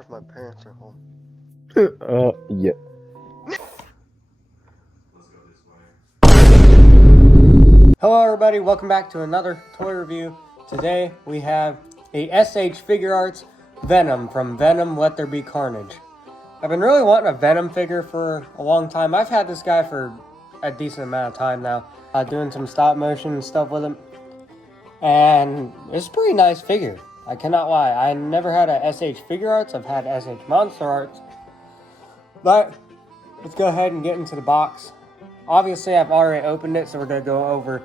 if my parents are home. Yeah. Hello everybody, welcome back to another toy review. Today we have a S.H Figurearts Venom from Venom Let There Be Carnage. I've been really wanting a Venom figure for a long time. I've had this guy for a decent amount of time now. Doing some stop motion and stuff with him. And it's a pretty nice figure. I cannot lie. I never had a S.H Figurearts. I've had S.H Monster Arts. But let's go ahead and get into the box. Obviously, I've already opened it, so we're going to go over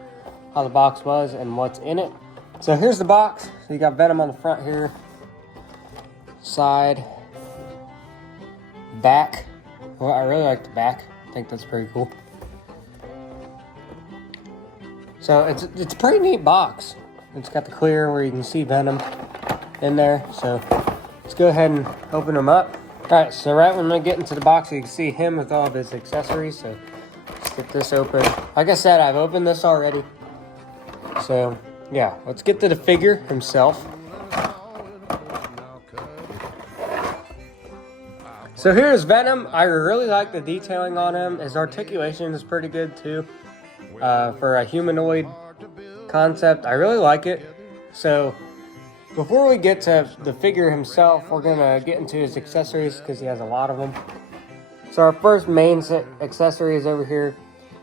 how the box was and what's in it. So here's the box. So you got Venom on the front here. Side. Back. Well, I really like the back. I think that's pretty cool. So it's a pretty neat box. It's got the clear where you can see Venom in there. So let's go ahead and open them up. Alright, so right when I get into the box, you can see him with all of his accessories. So let's get this open. Like I said, I've opened this already. So yeah, let's get to the figure himself. So here's Venom. I really like the detailing on him. His articulation is pretty good too. For a humanoid concept, I really like it. So before we get to the figure himself, we're gonna get into his accessories because he has a lot of them. So our first main set accessories over here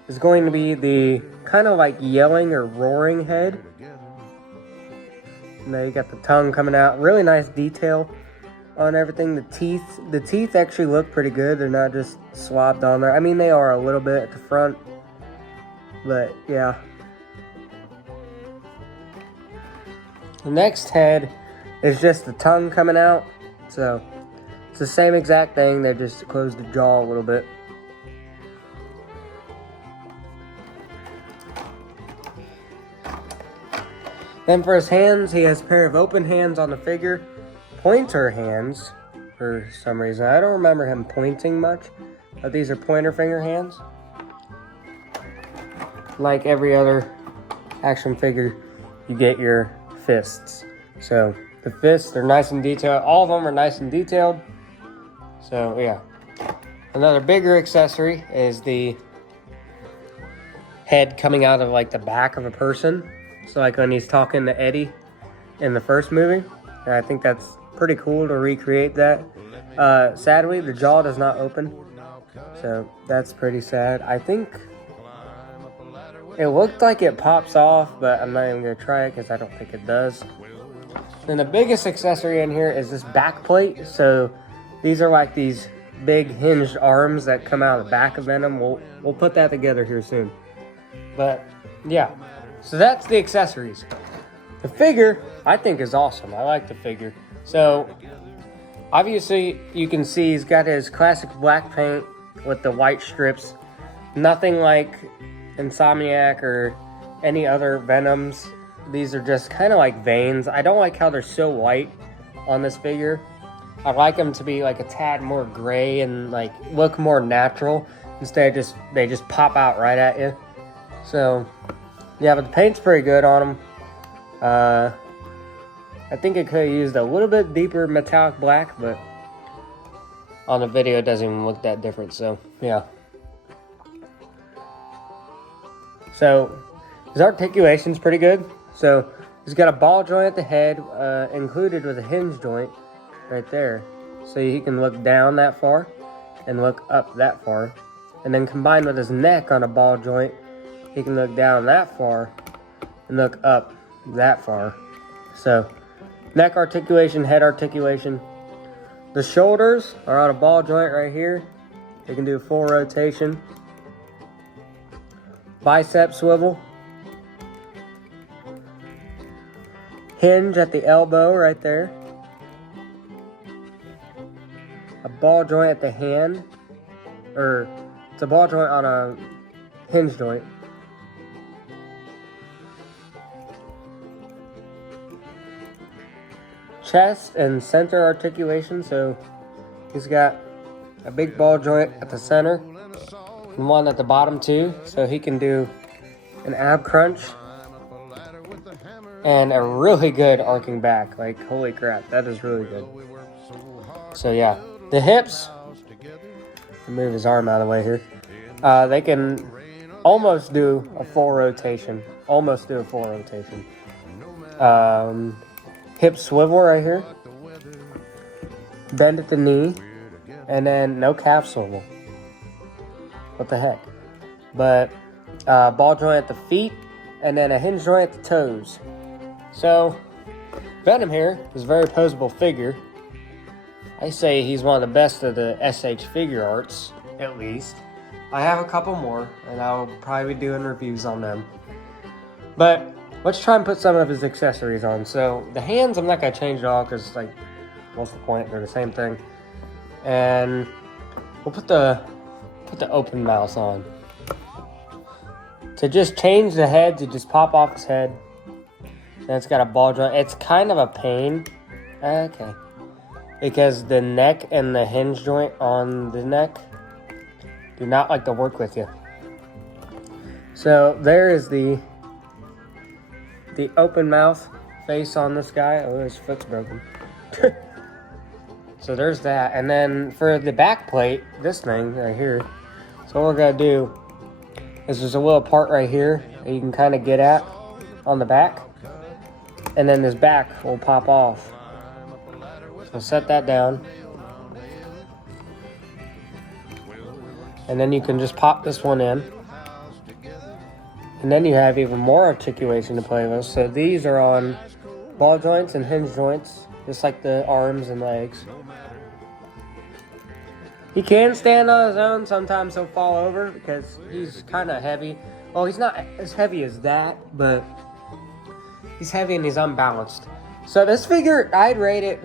is going to be the kind of like yelling or roaring head. Now you got the tongue coming out. Really nice detail on everything. The teeth actually look pretty good. They're not just slobbed on there. I mean, they are a little bit at the front, but yeah. The next head is just the tongue coming out. So it's the same exact thing. They just closed the jaw a little bit. Then for his hands, he has a pair of open hands on the figure. Pointer hands, for some reason. I don't remember him pointing much, but these are pointer finger hands. Like every other action figure, you get your fists. So the fists, they're nice and detailed. All of them are nice and detailed. So yeah. Another bigger accessory is the head coming out of like the back of a person. So like when he's talking to Eddie in the first movie. And I think that's pretty cool to recreate that. Sadly, the jaw does not open. So that's pretty sad. I think it looked like it pops off, but I'm not even going to try it because I don't think it does. Then the biggest accessory in here is this back plate. So these are like these big hinged arms that come out of the back of Venom. We'll put that together here soon. But yeah, so that's the accessories. The figure, I think, is awesome. I like the figure. So obviously you can see he's got his classic black paint with the white strips. Nothing like Insomniac or any other Venoms. These are just kind of like veins. I don't like how they're so white on this figure. I like them to be like a tad more gray and like look more natural instead of they just pop out right at you. So yeah, but the paint's pretty good on them. I think it could have used a little bit deeper metallic black, but on the video it doesn't even look that different. So yeah. So his articulation's pretty good. So he's got a ball joint at the head, included with a hinge joint right there. So he can look down that far and look up that far. And then combined with his neck on a ball joint, he can look down that far and look up that far. So neck articulation, head articulation. The shoulders are on a ball joint right here. They can do a full rotation. Bicep swivel. Hinge at the elbow right there. A ball joint at the hand. Or it's a ball joint on a hinge joint. Chest and center articulation. So he's got a big ball joint at the center. And one at the bottom too, so he can do an ab crunch and a really good arcing back. Like, holy crap, that is really good. So yeah, the hips, move his arm out of the way here. They can almost do a full rotation. Hip swivel right here. Bend at the knee. And then no calf swivel. What the heck? But ball joint at the feet. And then a hinge joint at the toes. So Venom here is a very posable figure. I say he's one of the best of the S.H Figurearts, at least. I have a couple more, and I'll probably be doing reviews on them. But let's try and put some of his accessories on. So the hands, I'm not going to change at all, because, like, what's the point? They're the same thing. And we'll put the open mouth on. To just change the head, to just pop off his head. And it's got a ball joint. It's kind of a pain. Okay. Because the neck and the hinge joint on the neck do not like to work with you. So there is the open mouth face on this guy. Oh, his foot's broken. So there's that. And then for the back plate, this thing right here. So what we're going to do is there's a little part right here that you can kind of get at on the back. And then this back will pop off. So set that down. And then you can just pop this one in. And then you have even more articulation to play with. So these are on ball joints and hinge joints, just like the arms and legs. He can stand on his own. Sometimes he'll fall over because he's kind of heavy. Well, he's not as heavy as that, but he's heavy and he's unbalanced. So this figure, I'd rate it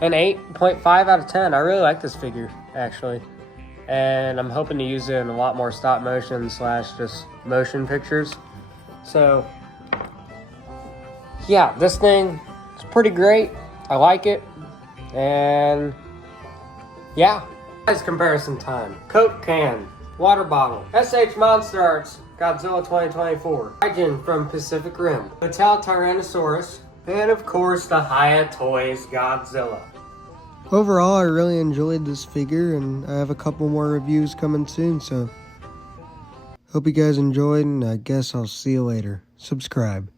an 8.5 out of 10. I really like this figure, actually. And I'm hoping to use it in a lot more stop motion / just motion pictures. So, yeah, this thing is pretty great. I like it. And, yeah. Guys, comparison time. Coke can, water bottle, S.H Monster Arts, Godzilla 2024, Gaijin from Pacific Rim, Mattel Tyrannosaurus, and of course the Hiya Toys Godzilla. Overall, I really enjoyed this figure, and I have a couple more reviews coming soon, so hope you guys enjoyed, and I guess I'll see you later. Subscribe.